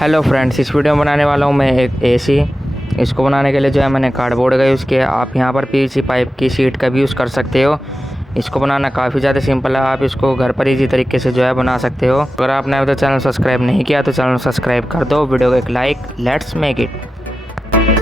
Hello friends, इस वीडियो में बनाने वाला हूँ मैं एक एसी। इसको बनाने के लिए जो है मैंने कार्डबोर्ड का यूज़ किया। आप यहाँ पर पीवीसी पाइप की शीट का भी यूज़ कर सकते हो। इसको बनाना काफ़ी ज़्यादा सिंपल है। आप इसको घर पर इजी तरीके से जो है बना सकते हो। अगर आपने अभी तक चैनल सब्सक्राइब नहीं किया तो चैनल सब्सक्राइब कर दो। वीडियो को एक लाइक। Let's make it.